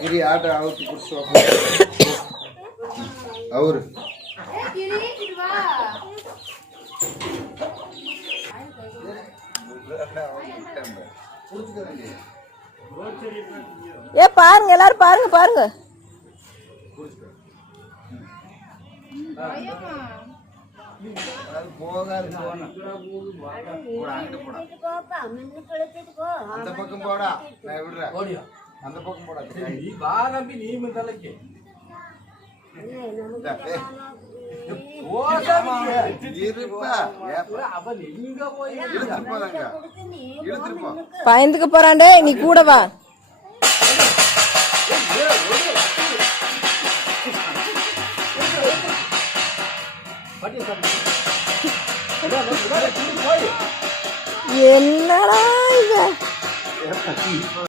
இது ஆட்ட அவுத்து குடிச்சோம் அவரு ஏ பாருங்க எல்லாரும் பாருங்க பாருங்க அந்த பக்கம் போடா நான் விடுறேன் அந்த பக்கம் போடா நீ பாரம்பி நீ மந்தலக்கே பயந்துக்க போறாண்டே நீ கூட வா என்னடா இது